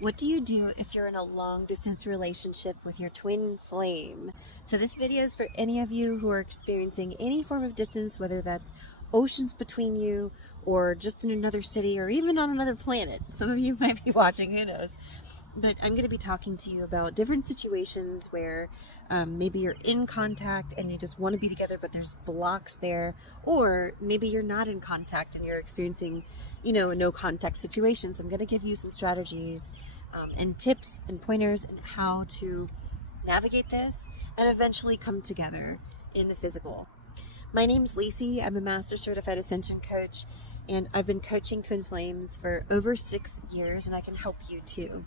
What do you do if you're in a long distance relationship with your twin flame? So this video is for any of you who are experiencing any form of distance, whether that's oceans between you or just in another city or even on another planet. Some of you might be watching, who knows? But I'm going to be talking to you about different situations where maybe you're in contact and you just want to be together, but there's blocks there. Or maybe you're not in contact and you're experiencing, a no contact situation. So I'm going to give you some strategies and tips and pointers on how to navigate this and eventually come together in the physical. My name's Lacey. I'm a Master Certified Ascension Coach, and I've been coaching twin flames for over 6 years, and I can help you too.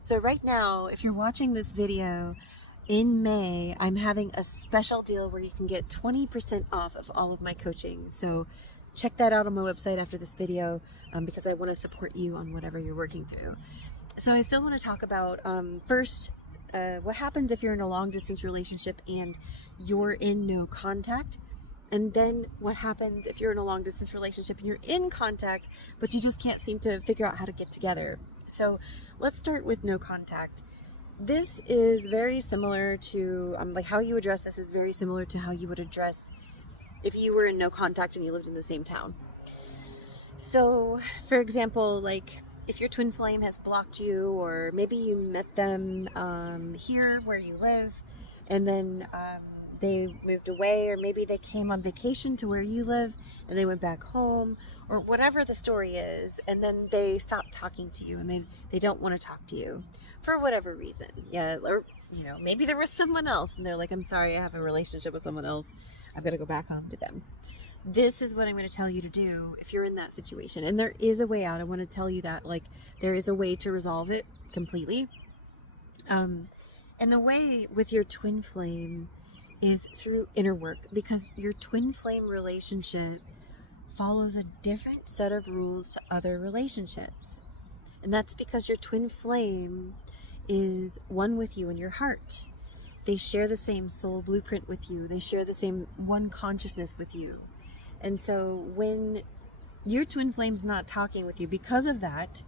So right now, if you're watching this video in May, I'm having a special deal where you can get 20% off of all of my coaching. So check that out on my website after this video because I want to support you on whatever you're working through. So I still want to talk about first, what happens if you're in a long distance relationship and you're in no contact. And then what happens if you're in a long distance relationship and you're in contact, but you just can't seem to figure out how to get together. So let's start with no contact. This is very similar to, like how you address this is very similar to how you would address if you were in no contact and you lived in the same town. So for example, like if your twin flame has blocked you, or maybe you met them here where you live, and then they moved away, or maybe they came on vacation to where you live and they went back home, or whatever the story is, and then they stopped talking to you and they don't want to talk to you for whatever reason. Yeah, or maybe there was someone else and they're like, I'm sorry, I have a relationship with someone else, I've got to go back home to them. This is what I'm going to tell you to do if you're in that situation. And there is a way out. I want to tell you that, like, there is a way to resolve it completely. And the way with your twin flame is through inner work, because your twin flame relationship follows a different set of rules to other relationships. And that's because your twin flame is one with you in your heart. They share the same soul blueprint with you. They share the same one consciousness with you. And so when your twin flame's not talking with you because of that,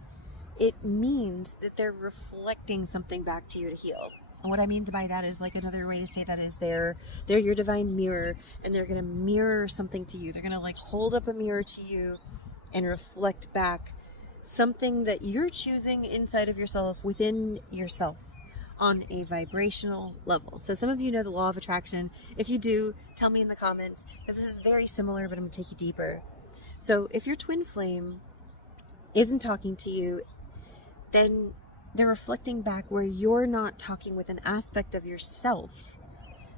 it means that they're reflecting something back to you to heal. And what I mean by that is, like, another way to say that is they're your divine mirror, and they're going to mirror something to you. They're going to like hold up a mirror to you and reflect back something that you're choosing inside of yourself, within yourself, on a vibrational level. So some of you know the law of attraction. If you do, tell me in the comments, because this is very similar, but I'm going to take you deeper. So if your twin flame isn't talking to you, then they're reflecting back where you're not talking with an aspect of yourself.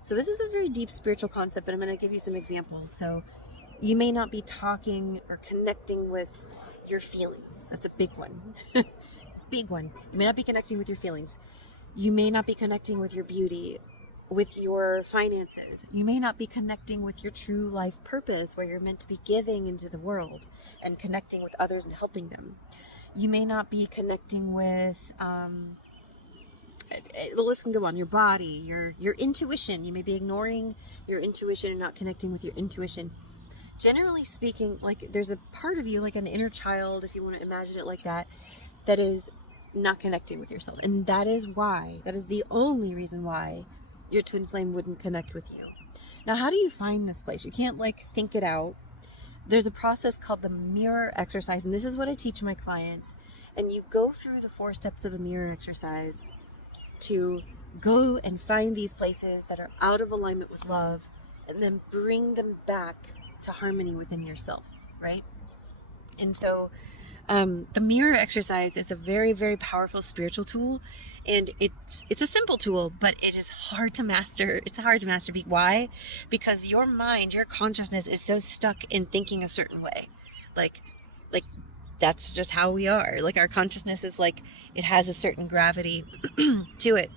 So this is a very deep spiritual concept, but I'm going to give you some examples. So you may not be talking or connecting with your feelings. That's a big one. Big one. You may not be connecting with your feelings. You may not be connecting with your beauty, with your finances. You may not be connecting with your true life purpose, where you're meant to be giving into the world and connecting with others and helping them. You may not be connecting with, the list can go on, your body, your intuition. You may be ignoring your intuition and not connecting with your intuition. Generally speaking, like, there's a part of you, like an inner child, if you want to imagine it like that, that is not connecting with yourself. And that is the only reason why your twin flame wouldn't connect with you. Now, how do you find this place? You can't like think it out. There's a process called the mirror exercise, and this is what I teach my clients. And you go through the 4 steps of the mirror exercise to go and find these places that are out of alignment with love, and then bring them back to harmony within yourself, right? And so the mirror exercise is a very, very powerful spiritual tool, and it's a simple tool, but it is hard to master. It's hard to master. Why? Because your mind, your consciousness is so stuck in thinking a certain way. Like that's just how we are. Like, our consciousness is like, it has a certain gravity to it.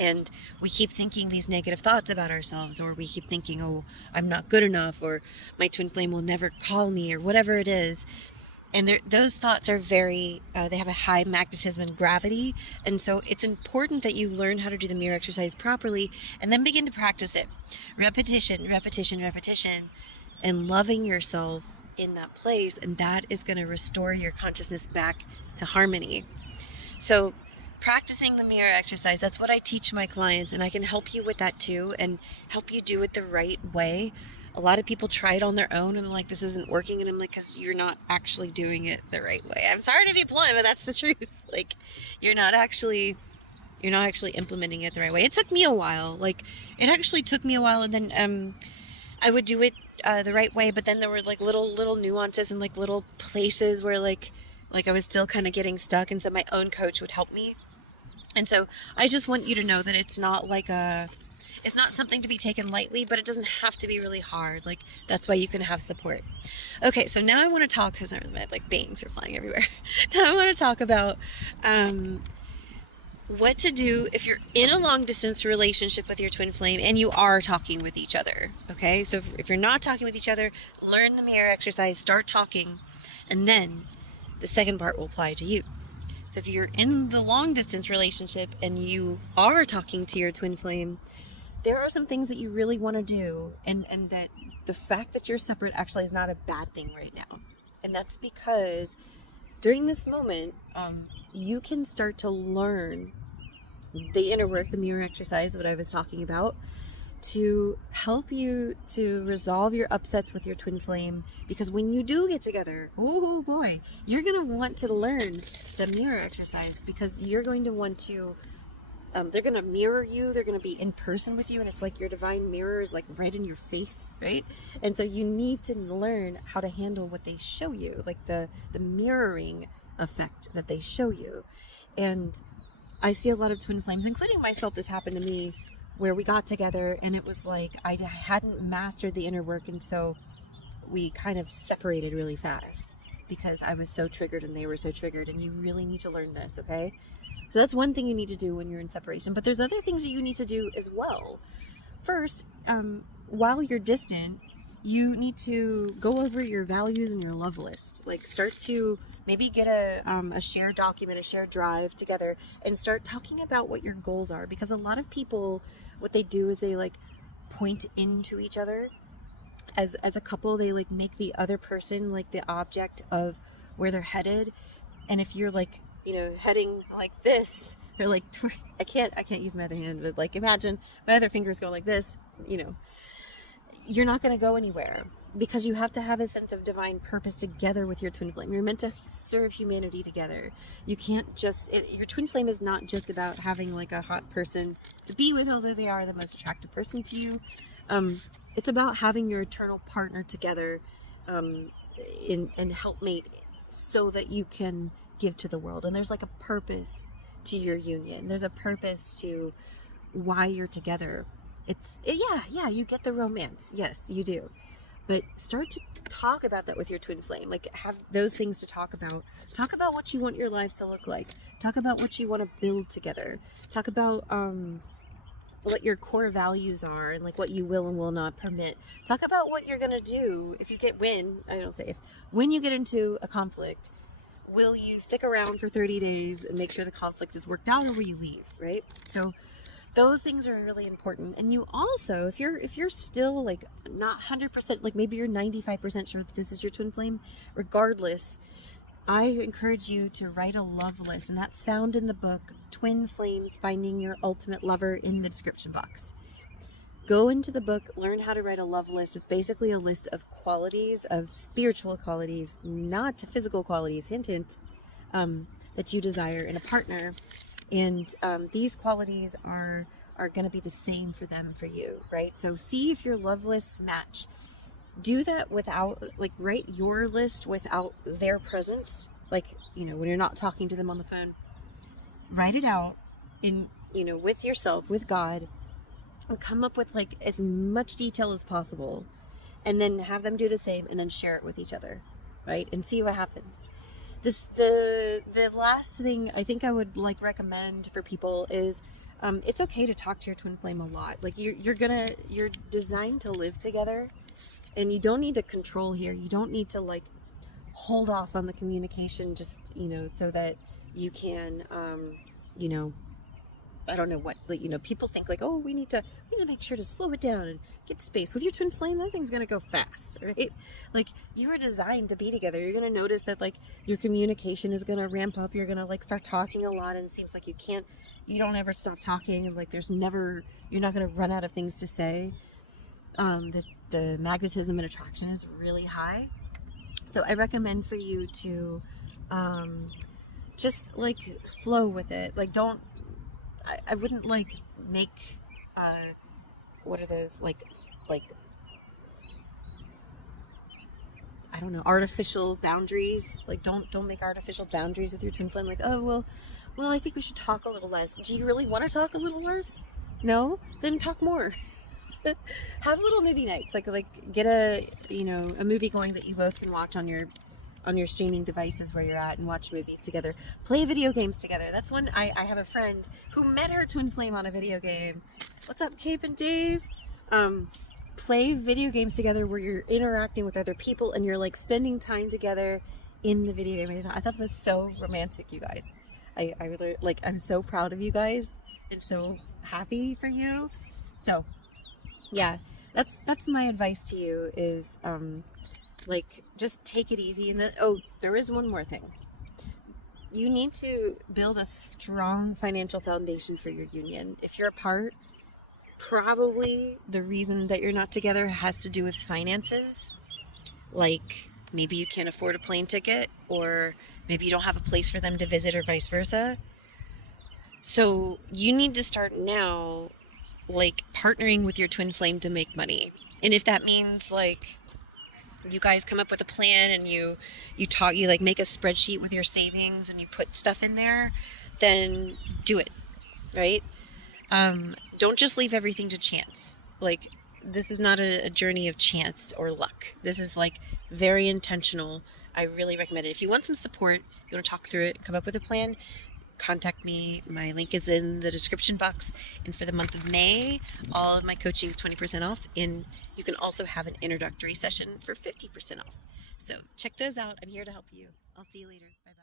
And we keep thinking these negative thoughts about ourselves, or we keep thinking, oh, I'm not good enough, or my twin flame will never call me, or whatever it is. And those thoughts are very, they have a high magnetism and gravity. And so it's important that you learn how to do the mirror exercise properly, and then begin to practice it. Repetition, repetition, repetition, and loving yourself in that place. And that is going to restore your consciousness back to harmony. So practicing the mirror exercise, that's what I teach my clients, and I can help you with that too and help you do it the right way. A lot of people try it on their own and they're like, this isn't working. And I'm like, because you're not actually doing it the right way. I'm sorry to be blunt, but that's the truth. Like, you're not actually implementing it the right way. It took me a while. Like, it actually took me a while, and then I would do it the right way, but then there were like little nuances and like little places where like I was still kind of getting stuck, and so my own coach would help me. And so I just want you to know that it's not something to be taken lightly, but it doesn't have to be really hard. Like, that's why you can have support. Okay, so now I want to talk, because my like bangs are flying everywhere. Now I want to talk about what to do if you're in a long distance relationship with your twin flame and you are talking with each other. Okay, so if you're not talking with each other, learn the mirror exercise, start talking, and then the second part will apply to you. So if you're in the long distance relationship and you are talking to your twin flame, there are some things that you really want to do, and that the fact that you're separate actually is not a bad thing right now. And that's because during this moment, you can start to learn the inner work, the mirror exercise that I was talking about, to help you to resolve your upsets with your twin flame. Because when you do get together, oh boy, you're going to want to learn the mirror exercise, because you're going to want to, they're going to mirror you, they're going to be in person with you, and it's like your divine mirror is like right in your face, right? And so you need to learn how to handle what they show you, like the mirroring effect that they show you. And I see a lot of twin flames, including myself. This happened to me, where we got together and it was like I hadn't mastered the inner work, and so we kind of separated really fast because I was so triggered and they were so triggered. And you really need to learn this, okay? So that's one thing you need to do when you're in separation, but there's other things that you need to do as well. First, while you're distant, you need to go over your values and your love list. Like, start to maybe get a shared document, a shared drive together, and start talking about what your goals are. Because a lot of people, what they do is they like point into each other as a couple. They like make the other person like the object of where they're headed. And if you're like, heading like this, or like, I can't use my other hand, but like imagine my other fingers go like this, you're not going to go anywhere, because you have to have a sense of divine purpose together with your twin flame. You're meant to serve humanity together. You can't your twin flame is not just about having like a hot person to be with, although they are the most attractive person to you. It's about having your eternal partner together, and helpmate, so that you can give to the world. And there's like a purpose to your union. There's a purpose to why you're together. You get the romance. Yes, you do. But start to talk about that with your twin flame. Like, have those things to talk about. Talk about what you want your lives to look like. Talk about what you want to build together. Talk about what your core values are, and like what you will and will not permit. Talk about what you're going to do when you get into a conflict. Will you stick around for 30 days and make sure the conflict is worked out, or will you leave, right? So those things are really important. And you also, if you're still like not 100%, like maybe you're 95% sure that this is your twin flame, regardless, I encourage you to write a love list. And that's found in the book, Twin Flames, Finding Your Ultimate Lover, in the description box. Go into the book, learn how to write a love list. It's basically a list of qualities, of spiritual qualities, not physical qualities, hint, hint, that you desire in a partner. And these qualities are going to be the same for them, for you, right? So see if your love lists match. Do that without, like, write your list without their presence. Like, when you're not talking to them on the phone, write it out in, with yourself, with God, and come up with like as much detail as possible, and then have them do the same, and then share it with each other, right? And see what happens. The last thing I think I would like recommend for people is it's okay to talk to your twin flame a lot. Like, you're designed to live together, and you don't need to control here. You don't need to like hold off on the communication, just so that you can I don't know what, like, you know, people think like, oh, we need to make sure to slow it down and get space. With your twin flame, that thing's gonna go fast, right? Like, you are designed to be together. You're gonna notice that like your communication is gonna ramp up. You're gonna like start talking a lot, and it seems like you don't ever stop talking, and like you're not gonna run out of things to say. The magnetism and attraction is really high. So I recommend for you to just like flow with it. Like, I wouldn't like make what are those like I don't know, artificial boundaries. Like, don't make artificial boundaries with your twin flame. Like, oh well, I think we should talk a little less. Do you really want to talk a little less? No? Then talk more. Have little movie nights. Like get a movie going that you both can watch on your streaming devices where you're at, and watch movies together. Play video games together. That's when I have a friend who met her twin flame on a video game. What's up, Cape and Dave? Play video games together where you're interacting with other people and you're like spending time together in the video game. I thought it was so romantic, you guys. I really, like, I'm so proud of you guys and so happy for you. So yeah, that's my advice to you is like, just take it easy. And there is one more thing. You need to build a strong financial foundation for your union. If you're apart, probably the reason that you're not together has to do with finances. Like, maybe you can't afford a plane ticket, or maybe you don't have a place for them to visit, or vice versa. So you need to start now, like, partnering with your twin flame to make money. And if that means like you guys come up with a plan and you like make a spreadsheet with your savings and you put stuff in there, then do it, right? Don't just leave everything to chance. Like, this is not a journey of chance or luck. This is like very intentional. I really recommend it. If you want some support, you want to talk through it, come up with a plan, contact me. My link is in the description box. And for the month of May, all of my coaching is 20% off, and you can also have an introductory session for 50% off. So check those out. I'm here to help you. I'll see you later. Bye bye.